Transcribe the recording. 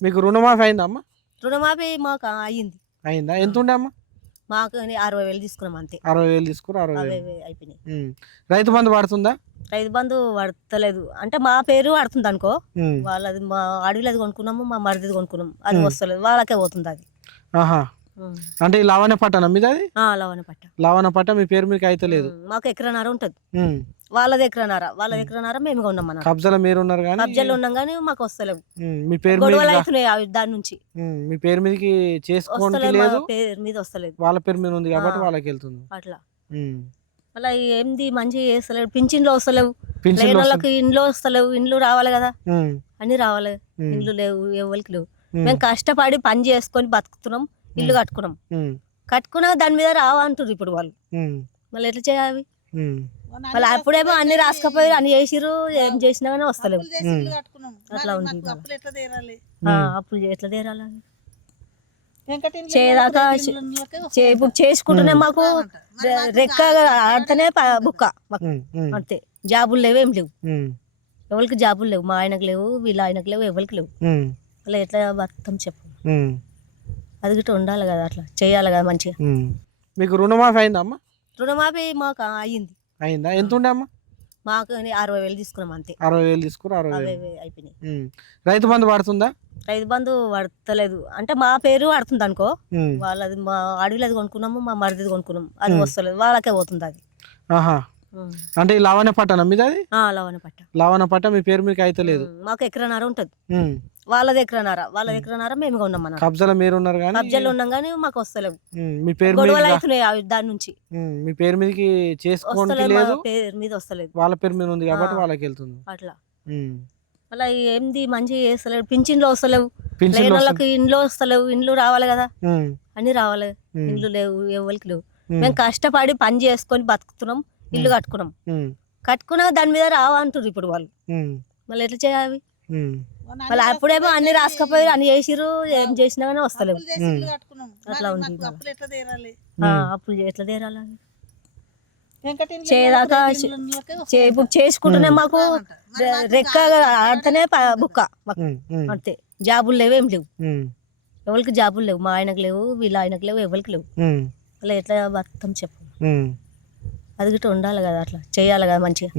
మీకు రుణమాఫీ అయిందా అమ్మ? రుణమాఫీ మాకు అయ్యింది. అయిందా? ఎంత ఉండే అమ్మ? మాకు 60,000 తీసుకున్నాం అంతే. 60,000 తీసుకురు, అవే 60,000. అయిపోయినాయి. రైతు బంధు పడుతుందా? రైతు బంధు పడతలేదు అంటే మా పేరు పడుతుంది అనుకో. ఉమ్, వాళ్ళది మా అడవిలది కొనుక్కున్నాము, మా మరిదిది కొనుక్కున్నాం, అది ఉమ్. వస్తలేదు, వాళ్ళకే పోతుంది అది. ఆహా, అంటే ఈ లవణ పట్టణ మీద అది లవణ పట్ట. లవణ పట్ట మీ పేరు మీకు అయితే లేదు. మాకు ఎకరన్నర ఉంటుంది, వాళ్ళది ఎకరన్నర మేము కొన్నాం. మన కబ్జాలో మీరు ఉన్నారు కానీ కబ్జాలు ఉన్నాం కానీ మాకు వస్తలేవు, మీ పేరు గొడవలు మీద అవుతున్నాయి దాని నుంచి. మీ పేరు మీదకి చేసుకోవడానికి వస్తలేదు, లేదు, మా పేరు మీద వస్తలేదు, వాళ్ళ పేరు మీద ఉంది కాబట్టి వాళ్ళకి వెళ్తుంది అట్లా. ఉమ్. అలా ఏంది మంచిగా చేస్తలేవు, పింఛన్లు వస్తలేవు, పింఛన్లు లేని వాళ్ళకి ఇండ్లు వస్తలేవు, ఇండ్లు రావాలి కదా, ఉమ్, అన్ని రావాలి, ఇండ్లు లేవు, ఎవరికి లేవు. ఉమ్, మేము కష్టపడి పని చేసుకొని బతుకుతున్నాం, ఇల్లు కట్టుకున్నాం, ఉమ్, కట్టుకున్నా దాని మీద రావంటారు ఇప్పుడు వాళ్ళు. ఉమ్, మళ్ళీ ఎట్లా చేయాలి? ఉమ్, మళ్ళీ అప్పుడేమో అన్ని రాసుకపోయి అన్ని చేసిర్రు, ఏం చేసినా కానీ వస్తలేవు. అట్లా ఉంది అప్పులు ఎట్లా తీరాలి? చేయదాకా ఇప్పుడు చేసుకుంటూనే మాకు రెక్క ఆడితేనే బుక్క మాకు, అంతే. జాబులు లేవు, ఏం లేవు, ఉమ్, ఎవరికి జాబులు లేవు, మా ఆయనకు లేవు, వీళ్ళ ఆయనకు లేవు, ఎవరికి లేవు. ఉమ్, అలా ఎట్లా బతుకుతాం చెప్పు? ఉమ్, అది గిట్ట ఉండాలి కదా, అట్లా చేయాలి కదా మంచిగా. మీకు రుణమాఫీ అయిందా అమ్మ? రుణమాఫీ మాకు అయ్యింది. అయిందా? ఎంత ఉండే అమ్మ? మాకు 60,000 తీసుకున్నాం అంతే. 60,000 తీసుకురు, అవే 60,000. అయిపోయినాయి. రైతు బంధు పడుతుందా? రైతు బంధు పడతలేదు అంటే మా పేరు పడుతుంది అనుకో. వాళ్ళది మా అడవిలది కొనుక్కున్నాము, మా మరిదిది కొనుక్కున్నాం, అది వస్తలేదు, వాళ్ళకే పోతుంది అది. ఆహా, అంటే ఈ లవణ పట్టణ మీద అది లవణ పట్ట. లవణ పట్ట మీ పేరు మీకు అయితే లేదు. మాకు ఎకరన్నర ఉంటుంది, వాళ్ళది ఎకరన్నర మేము కొన్నాం. మన కబ్జాలో మీరు ఉన్నారు కానీ కబ్జాలు ఉన్నాం కానీ మాకు వస్తలేవు, మీ పేరు గొడవలు అవుతున్నాయి దాని నుంచి. మీ పేరు మీదకి చేసుకోవడానికి వస్తలేదు, లేదు, మా పేరు మీద వస్తలేదు, వాళ్ళ పేరు మీద ఉంది కాబట్టి వాళ్ళకి వెళ్తుంది అట్లా. ఉమ్. అలా ఏంది మంచిగా చేస్తలేవు, పింఛన్లు వస్తలేవు, పింఛన్లు లేని వాళ్ళకి ఇండ్లు వస్తలేవు, ఇండ్లు రావాలి కదా, ఉమ్, అన్ని రావాలి, ఇండ్లు లేవు, ఎవరికి లేవు. మేము కష్టపడి పని చేసుకొని బతుకుతున్నాం, ఇల్లు కట్టుకున్నాం, కట్టుకున్నా దాని మీద రావంటారు ఇప్పుడు వాళ్ళు. మళ్ళీ ఎట్లా చేయాలి? మళ్ళీ అప్పుడేమో అన్ని రాసుకపోయి అన్ని చేసిర్రు, ఏం చేసినా కానీ వస్తలేవు, అట్లా ఉంది. అప్పులు ఎట్లా తీరాలి? చేయదాకా ఇప్పుడు చేసుకుంటూనే మాకు రెక్క ఆడితేనే బుక్క మాకు, అంతే. జాబులు లేవు, ఏం లేవు, ఎవరికి జాబులు లేవు, మా ఆయనకు లేవు, వీళ్ళ ఆయనకు లేవు, ఎవరికి లేవు. అలా ఎట్లా బతుకుతాం చెప్పు? అది గిట్ట ఉండాలి కదా, అట్లా చేయాలి కదా మంచిగా.